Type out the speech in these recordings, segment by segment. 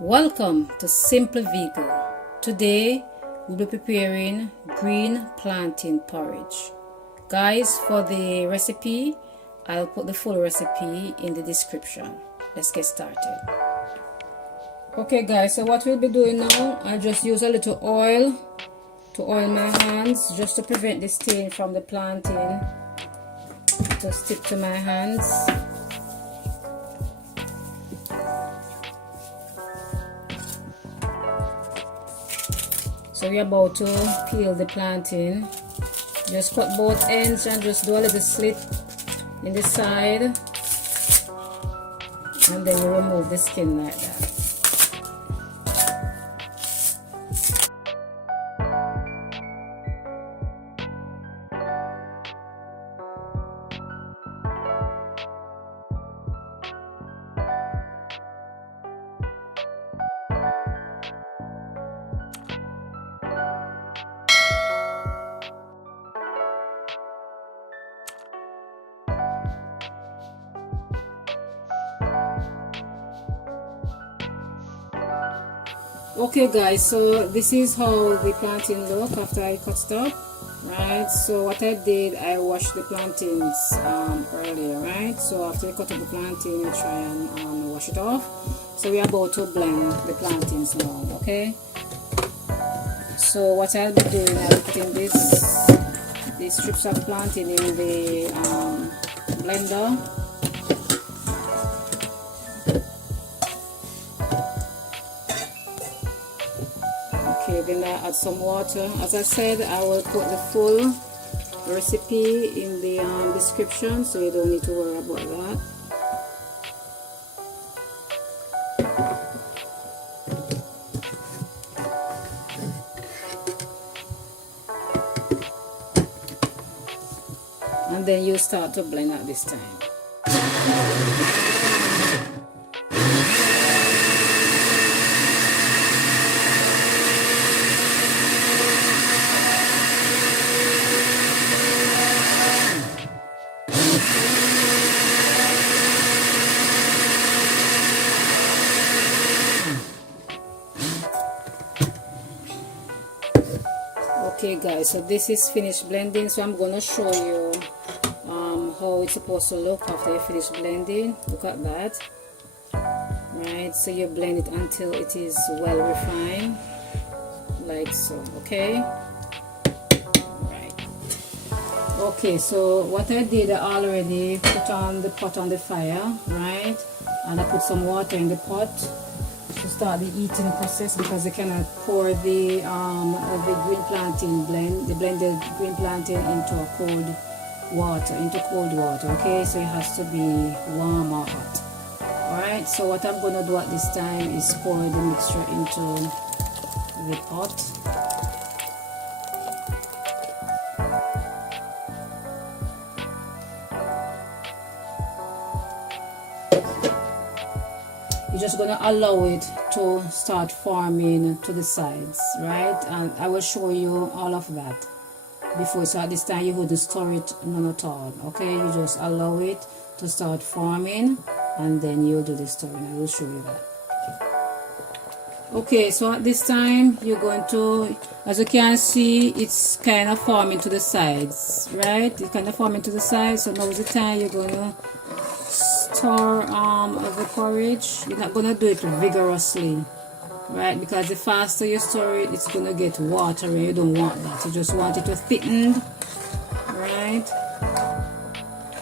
Welcome to Simple Vegan. Today we'll be preparing green plantain porridge. Guys, for the recipe, I'll put the full recipe in the description. Let's get started. Okay guys, so what we'll be doing now, I'll just use a little oil to oil my hands just to prevent the stain from the plantain to stick to my hands. So we're about to peel the plantain. Just cut both ends and just do a little slit in the side, and then you remove the skin like that. Okay guys, so this is how the plantain look after I cut it up, right? So what I did, I washed the plantains earlier, right? So after you cut up the plantain, you try and wash it off. So we're about to blend the plantains now, okay? So what I'll be doing, I'll be putting these strips of plantain in the blender. Okay, then I add some water. As I said, I will put the full recipe in the description, so you don't need to worry about that. And then you start to blend at this time. Okay guys, so this is finished blending, so I'm gonna show you how it's supposed to look after you finish blending. Look at that, right? So you blend it until it is well refined, like so. Okay, right. Okay, so what I did, I already put on the pot on the fire, right? And I put some water in the pot to start the eating process, because you cannot pour the green plantain the blended green plantain into cold water, okay? So it has to be warm or hot. Alright, so what I'm gonna do at this time is pour the mixture into the pot. You're just gonna allow it to start forming to the sides, right? And I will show you all of that before. So at this time you wouldn't stir it none at all, okay? You just allow it to start forming, and then you'll do the stirring. I will show you that. Okay, so at this time you're going to, as you can see, it's kind of forming to the sides, right? It's kind of forming to the sides. So now is the time you're going to stir the porridge. You're not going to do it vigorously, right? Because the faster you stir it, it's going to get watery. You don't want that. You just want it to thicken, right?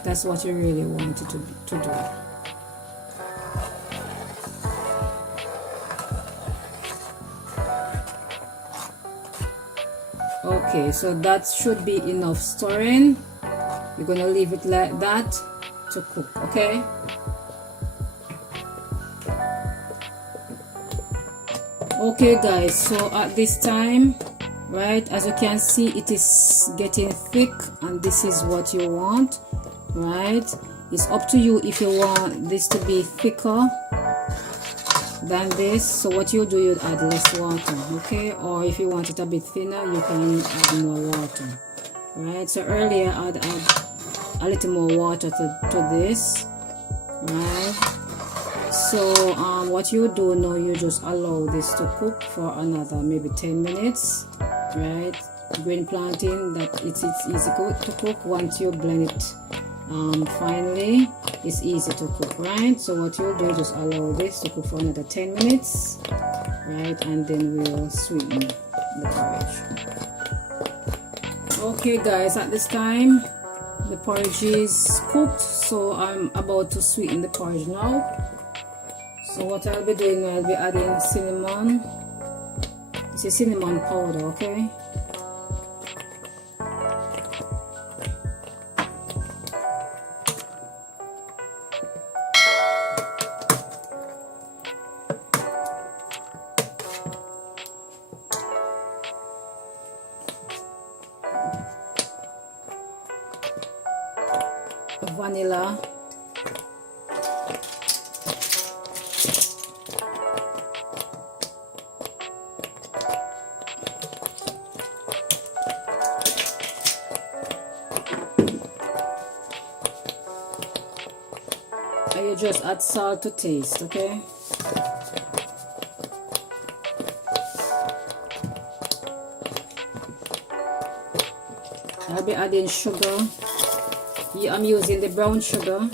That's what you really want it to do. Okay, so that should be enough stirring. You're going to leave it like that to cook, okay? Okay guys, so at this time, right, as you can see, it is getting thick, and this is what you want, right? It's up to you if you want this to be thicker than this. So what you do, you add less water, okay? Or if you want it a bit thinner, you can add more water, right? So earlier I'd add a little more water to this, right? So what you do now, you just allow this to cook for another maybe 10 minutes, right? Green plantain, that it's easy to cook. Once you blend it finally, it's easy to cook, right? So what you'll do, just allow this to cook for another 10 minutes, right? And then we'll sweeten the porridge. Okay guys, at this time the porridge is cooked, so I'm about to sweeten the porridge now. So what I'll be doing, I'll be adding cinnamon. This is cinnamon powder, okay? Vanilla, and you just add salt to taste, okay? I'll be adding sugar. I'm using the brown sugar.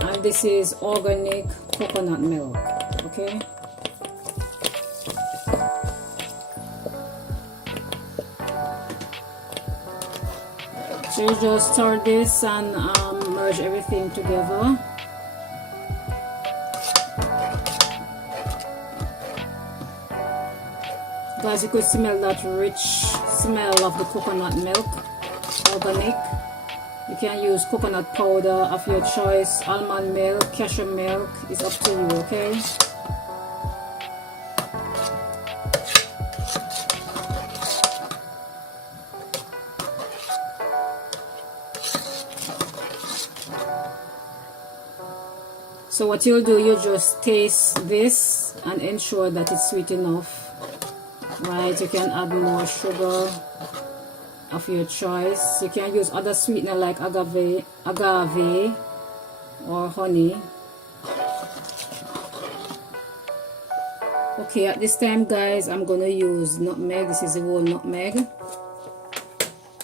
And this is organic coconut milk, okay? So you just stir this and merge everything together. Guys, you could smell that rich smell of the coconut milk, organic. You can use coconut powder of your choice, almond milk, cashew milk, it's up to you, okay? So what you'll do, you just taste this and ensure that it's sweet enough. Right, you can add more sugar of your choice. You can use other sweetener like agave or honey. Okay, at this time guys, I'm gonna use nutmeg. This is the whole nutmeg.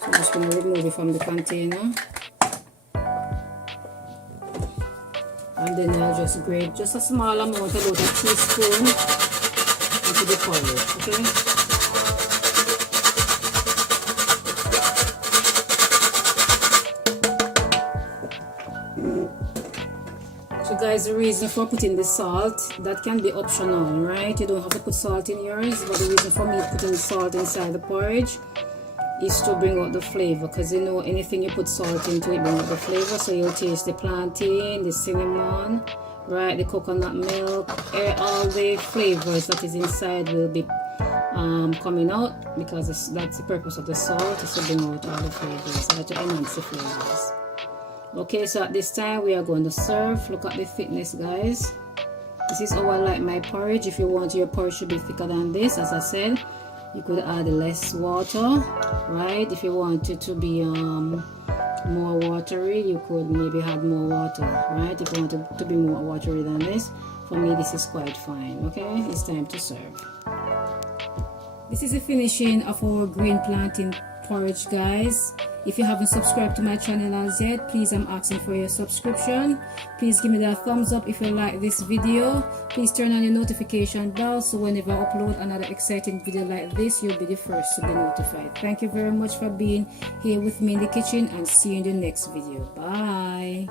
I'm just gonna remove it from the container, and then I'll just grate just a small amount, about a teaspoon, into the porridge, okay? So guys, the reason for putting the salt, that can be optional, right? You don't have to put salt in yours, but the reason for me putting salt inside the porridge is to bring out the flavor, because you know anything you put salt into, it brings out the flavor. So you'll taste the plantain, the cinnamon, right, the coconut milk, all the flavors that is inside will be coming out, because that's the purpose of the salt, is to bring out all the flavors, so to enhance the flavors. Okay, so at this time we are going to serve. Look at the thickness, guys. This is how I like my porridge. If you want your porridge to be thicker than this, as I said, you could add less water, right? If you want it to be more watery, you could maybe add more water, right? If you want it to be more watery than this, for me this is quite fine. Okay, it's time to serve. This is the finishing of our green plantain porridge, guys. If you haven't subscribed to my channel as yet, please, I'm asking for your subscription. Please give me that thumbs up if you like this video. Please turn on your notification bell, so whenever I upload another exciting video like this, you'll be the first to be notified. Thank you very much for being here with me in the kitchen, and see you in the next video. Bye.